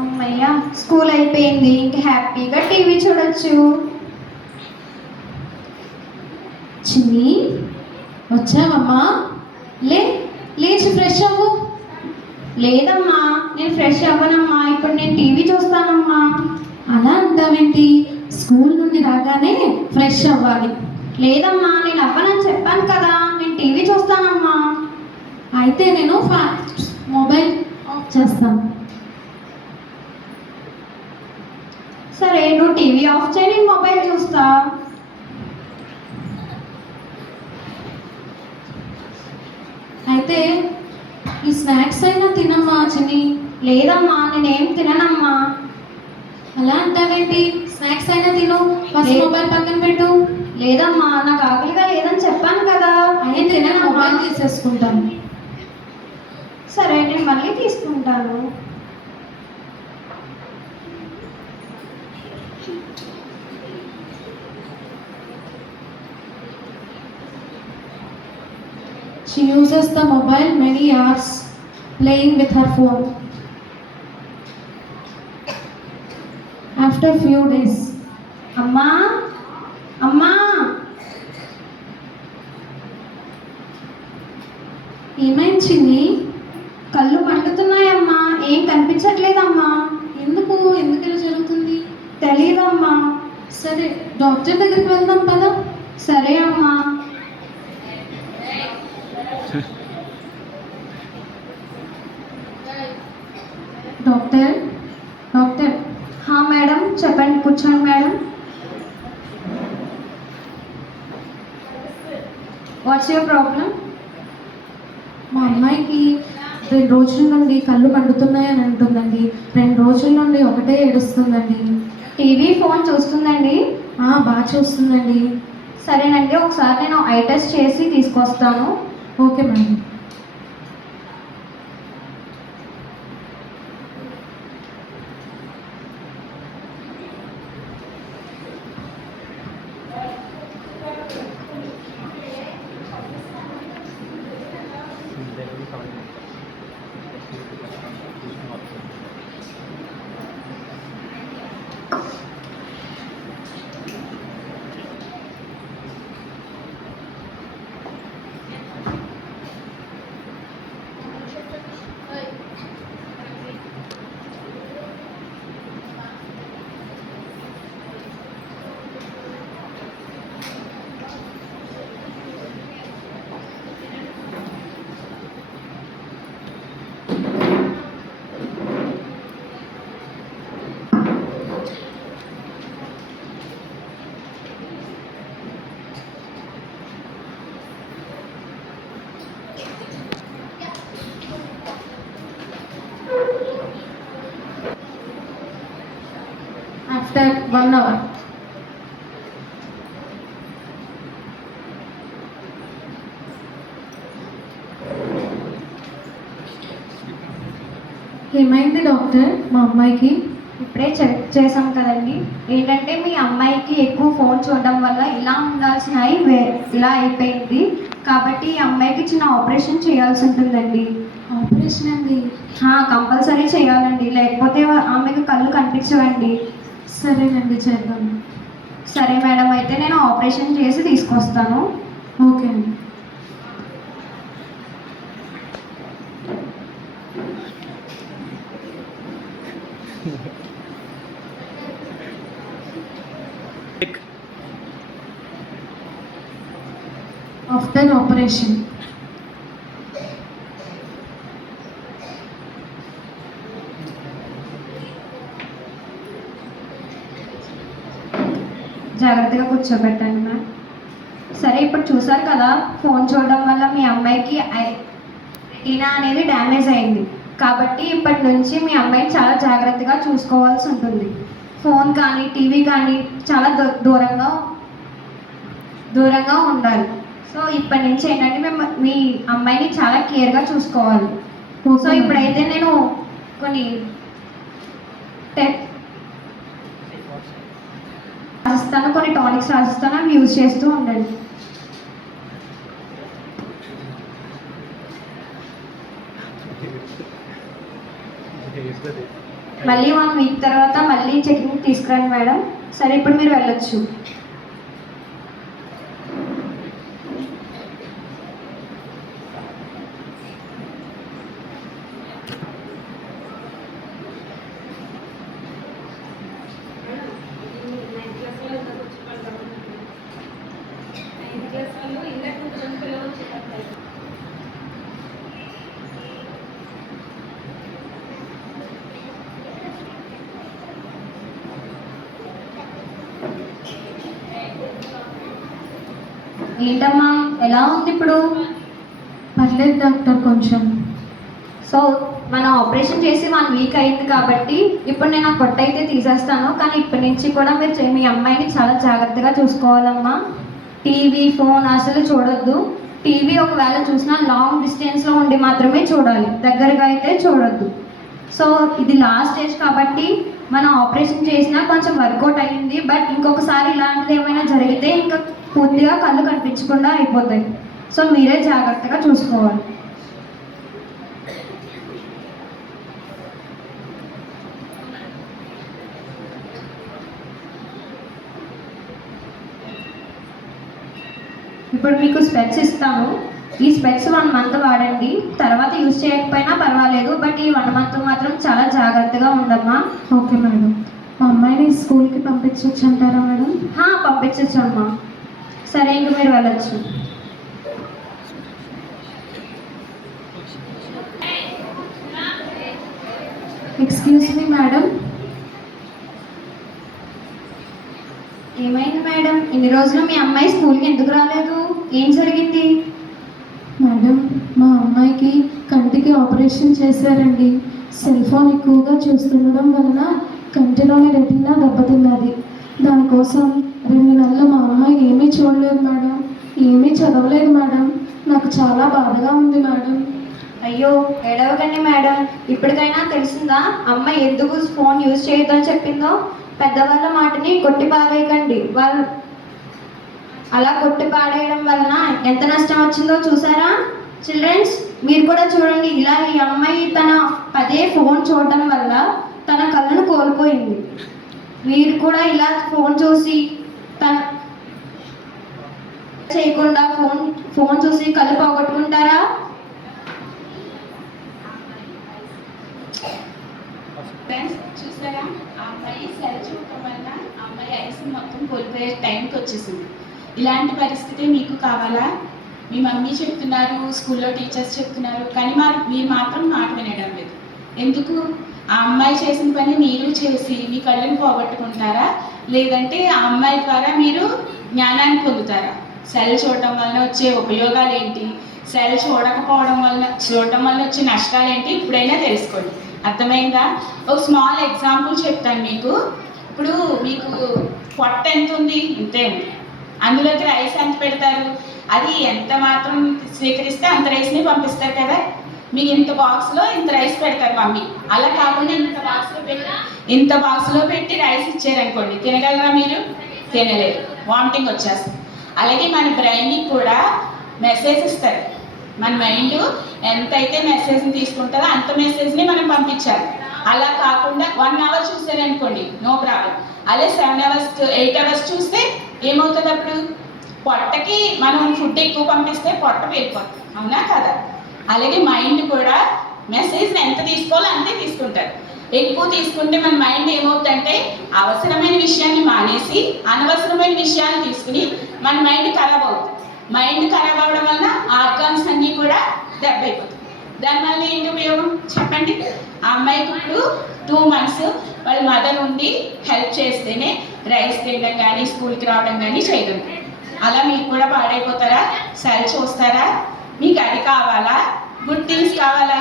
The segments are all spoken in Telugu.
అమ్మయ్య, స్కూల్ అయిపోయింది, ఇంక హ్యాపీగా టీవీ చూడొచ్చు. చిన్ని, వచ్చావమ్మా? లే, లేచి ఫ్రెష్ అవ్వు. లేదమ్మా, నేను ఫ్రెష్ అవ్వనమ్మా, ఇప్పుడు నేను టీవీ చూస్తానమ్మా. అలా అంటావేంటి? స్కూల్ నుండి రాగానే ఫ్రెష్ అవ్వాలి. లేదమ్మా, నేను అవ్వనని చెప్పాను కదా, నేను టీవీ చూస్తానమ్మా. అయితే నేను మొబైల్ ఆఫ్ చేస్తాను. సరే, నువ్వు టీవీ ఆఫ్ చేయి, నేను మొబైల్ చూస్తా. అయితే ఈ స్నాక్స్ అయినా తినమ్మా చిన్ని. లేదమ్మా, నేనేం తిననమ్మా. అలా అంటావేంటి? స్నాక్స్ అయినా తిను, ఫస్ట్ మొబైల్ పక్కన పెట్టు. లేదమ్మా, నాకు ఆకలిగా లేదని చెప్పాను కదా. అయితే నేను మొబైల్ తీసేసుకుంటాను. సరే, నేను మళ్ళీ తీసుకుంటాను. She uses the mobile many hours playing with her phone. After few days, అమ్మా, అమ్మా. ఏమైంది చిన్ని? కళ్ళు మండుతున్నాయమ్మా, ఏం కనిపించట్లేదమ్మా. ఎందుకు ఇలా జరుగుతుంది? తెలియదమ్మా. సరే, డాక్టర్ దగ్గరికి వెళ్దాం పదా. సరే అమ్మా. Doctor, doctor. మేడం, చెప్పండి, కూర్చోండి మేడం. What's your problem? మా అమ్మాయికి 2 రోజుల నుండి కళ్ళు మండుతున్నాయని అంటుందండి. 2 రోజుల నుండి ఒకటే ఏడుస్తుందండి. TV, phone చూస్తుందండి? బాగా చూస్తుందండి. సరేనండి, ఒకసారి నేను ఐ టెస్ట్ చేసి తీసుకొస్తాను. Okay madam. After 1 hour. ఏమైంది డాక్టర్ మా అమ్మాయికి? ఇప్పుడే చెక్ చేసాం కదండి. ఏంటంటే మీ అమ్మాయికి ఎక్కువ ఫోన్ చూడడం వల్ల ఇలా ఉండాల్సిన ఇలా అయిపోయింది. కాబట్టి ఈ అమ్మాయికి చిన్న ఆపరేషన్ చేయాల్సి ఉంటుందండి. ఆపరేషన్ అండి? కంపల్సరీ చేయాలండి, లేకపోతే ఆమెకు కళ్ళు కనిపించవండి. సరేనండి, చేద్దాం. సరే మేడం, అయితే నేను ఆపరేషన్ చేసి తీసుకొస్తాను. ఓకే అండి. ఆఫ్టర్ ఆపరేషన్, జాగ్రత్తగా కూర్చోబెట్టండి మ్యామ్. సరే, ఇప్పుడు చూసారు కదా, ఫోన్ చూడడం వల్ల మీ అమ్మాయికి రెటీనా అనేది డ్యామేజ్ అయింది. కాబట్టి ఇప్పటి నుంచి మీ అమ్మాయిని చాలా జాగ్రత్తగా చూసుకోవాల్సి ఉంటుంది. ఫోన్ కానీ టీవీ కానీ చాలా దూరంగా ఉండాలి. సో ఇప్పటి నుంచి ఏంటంటే మేము మీ అమ్మాయిని చాలా కేర్గా చూసుకోవాలి. సో ఇప్పుడైతే నేను కొన్ని రాసిస్తాను, కొన్ని టానిక్స్ రాసిస్తాను, అవి యూజ్ చేస్తూ ఉండండి. మళ్ళీ 1 వీక్ తర్వాత మళ్ళీ చెకింగ్ తీసుకురండి మేడం. సరే ఇప్పుడు మీరు వెళ్ళొచ్చు. ఏంటమ్మా ఎలా ఉంది ఇప్పుడు? పర్లేదు డాక్టర్ కొంచెం. సో మనం ఆపరేషన్ చేసి 1 వీక్ అయింది కాబట్టి ఇప్పుడు నేను ఆ పొట్ట అయితే తీసేస్తాను. కానీ ఇప్పటి నుంచి కూడా మీరు మీ అమ్మాయిని చాలా జాగ్రత్తగా చూసుకోవాలమ్మా. టీవీ ఫోన్ అసలు చూడొద్దు. టీవీ ఒకవేళ చూసినా లాంగ్ డిస్టెన్స్లో ఉండి మాత్రమే చూడాలి, దగ్గరగా అయితే చూడొద్దు. సో ఇది లాస్ట్ స్టేజ్ కాబట్టి మనం ఆపరేషన్ చేసినా కొంచెం వర్కౌట్ అయ్యింది. బట్ ఇంకొకసారి ఇలాంటిది ఏమైనా జరిగితే ఇంకా పూర్తిగా కళ్ళు కనిపించకుండా అయిపోతాయి. సో మీరే జాగ్రత్తగా చూసుకోవాలి. ఇప్పుడు మీకు స్పెట్స్ ఇస్తాను. ఈ స్పెట్స్ 1 మంత్ వాడండి. తర్వాత యూజ్ చేయకపోయినా పర్వాలేదు, బట్ ఈ 1 మంత్ మాత్రం చాలా జాగ్రత్తగా ఉండమ్మా. Okay madam. మా అమ్మాయిని స్కూల్కి పంపించవచ్చు అంటారా మేడం? పంపించచ్చు అమ్మా. సరే ఇంక మీరు వెళ్ళొచ్చు. Excuse me madam. ఏమైంది మేడం? ఇన్ని రోజులు మీ అమ్మాయి స్కూల్కి ఎందుకు రాలేదు? ఏం జరిగింది? మేడం మా అమ్మాయికి కంటికి ఆపరేషన్ చేశారండి. సెల్ ఫోన్ ఎక్కువగా చూస్తుండడం వలన కంటిలోని రెటీనా దెబ్బతిన్నది. దానికోసం 2 నెలలు మా అమ్మాయి ఏమీ చూడలేదు మేడం, ఏమీ చదవలేదు మేడం. నాకు చాలా బాధగా ఉంది మేడం. అయ్యో ఏడవకండి మేడం. ఇప్పటికైనా తెలిసిందా అమ్మాయి ఎందుకు ఫోన్ యూజ్ చేయొద్దని చెప్పిందో? పెద్దవాళ్ళ మాటని కొట్టి పారేయకండి. వాళ్ళు అలా కొట్టి పాడేయడం వలన ఎంత నష్టం వచ్చిందో చూసారా? చిల్డ్రన్స్ మీరు కూడా చూడండి. ఇలా ఈ అమ్మాయి తన పదే ఫోన్ చూడటం వల్ల తన కళ్ళను కోల్పోయింది. మీరు కూడా ఇలా ఫోన్ చూసి తన చేయకుండా ఫోన్ చూసి కళ్ళు పోగొట్టుకుంటారా? ఫ్రెండ్స్ చూసారా, ఆ అమ్మాయి సెల్ చూడటం వల్ల ఆ అమ్మాయి ఐస్ మొత్తం కోల్పోయే టైంకి వచ్చేసింది. ఇలాంటి పరిస్థితి మీకు కావాలా? మీ మమ్మీ చెప్తున్నారు, స్కూల్లో టీచర్స్ చెప్తున్నారు, కానీ మీరు మాత్రం మాట వినడం లేదు. ఎందుకు? ఆ అమ్మాయి చేసిన పని మీరు చేసి మీ కళ్ళని పోగొట్టుకుంటారా, లేదంటే ఆ అమ్మాయి ద్వారా మీరు జ్ఞానాన్ని పొందుతారా? సెల్ చూడటం వలన వచ్చే ఉపయోగాలు ఏంటి, సెల్ చూడటం వల్ల వచ్చే నష్టాలు ఏంటి ఇప్పుడైనా తెలుసుకోండి. అర్థమైందా? ఒక స్మాల్ ఎగ్జాంపుల్ చెప్తాను మీకు. ఇప్పుడు మీకు పొట్ట ఎంత ఉంది? ఇంతే ఉంది. అందులోకి రైస్ ఎంత పెడతారు? అది ఎంత మాత్రం స్వీకరిస్తే అంత రైస్ని పంపిస్తారు కదా. మీకు ఇంత బాక్స్లో ఇంత రైస్ పెడతారు మమ్మీ. అలా కాకుండా ఇంత బాక్స్లో పెట్టి రైస్ ఇచ్చారనుకోండి, తినగలరా మీరు? తినలేరు, వామిటింగ్ వచ్చేస్తుంది. అలాగే మన బ్రెయిన్కి కూడా మెసేజ్ ఇస్తారు. మన మైండ్ ఎంతైతే మెసేజ్ని తీసుకుంటుందో అంత మెసేజ్ని మనం పంపించాలి. అలా కాకుండా 1 అవర్ చూసారనుకోండి, నో ప్రాబ్లం. అదే 7 అవర్స్ 8 అవర్స్ చూస్తే ఏమవుతుంది? అప్పుడు పొట్టకి మనం ఫుడ్ ఎక్కువ పంపిస్తే పొట్ట వెళ్ళిపోతుంది, అవునా కదా? అలాగే మైండ్ కూడా మెసేజ్ని ఎంత తీసుకోవాలో అంతే తీసుకుంటారు. ఎక్కువ తీసుకుంటే మన మైండ్ ఏమవుతుందంటే అవసరమైన విషయాన్ని మానేసి అనవసరమైన విషయాన్ని తీసుకుని మన మైండ్ ఖరాబ్ అవుతుంది. మైండ్ ఖరాబ్ అవ్వడం వలన ఆర్గాన్స్ అన్నీ కూడా దెబ్బైపోతాయి. దానివల్ల ఏంటి ఉపయోగం చెప్పండి? ఆ అమ్మాయికి ఇప్పుడు 2 months వాళ్ళ మదర్ ఉండి హెల్ప్ చేస్తేనే రైస్ తినడం కానీ స్కూల్కి రావడం కానీ చేయగలరు. అలా మీకు కూడా పాడైపోతారా? సెల్ చూస్తారా? మీకు అది కావాలా? గుడ్ థింగ్స్ కావాలా?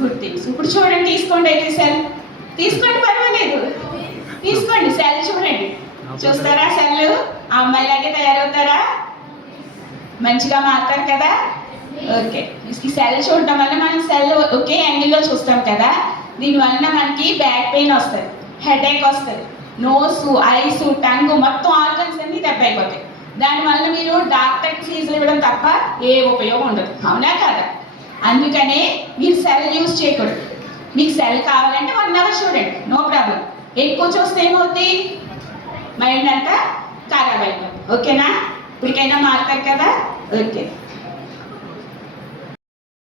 గుడ్ థింగ్స్ ఇప్పుడు చూడండి, తీసుకోండి. అయితే సెల్ తీసుకోండి, పర్వాలేదు, తీసుకోండి. సెల్ చూడండి, చూస్తారా? సెల్ ఆ అమ్మాయిలాగే తయారవుతారా? మంచిగా మాట్లాడతారు కదా. ఓకే, ఈ సెల్ చూడటం వల్ల మనం సెల్ ఒకే యాంగిల్లో చూస్తాం కదా. దీనివల్ల మనకి బ్యాక్ పెయిన్ వస్తుంది, హెడేక్ వస్తుంది, నోసు, ఐసు, టంగు మొత్తం ఆర్గన్స్ అన్ని దెబ్బైపోతాయి. దానివల్ల మీరు డాక్టర్కి ఫీజులు ఇవ్వడం తప్ప ఏ ఉపయోగం ఉండదు, అవునా కదా? అందుకనే మీరు సెల్ యూజ్ చేయకూడదు. మీకు సెల్ కావాలంటే 1 అవర్ చూడండి, నో ప్రాబ్లం. ఎక్కువ చూస్తే ఏమవుతుంది, మైండ్ అంతా ఖరాబ్ అయిపోతుంది. ఓకేనా? ఇప్పటికైనా మారుతారు కదా? ఓకే.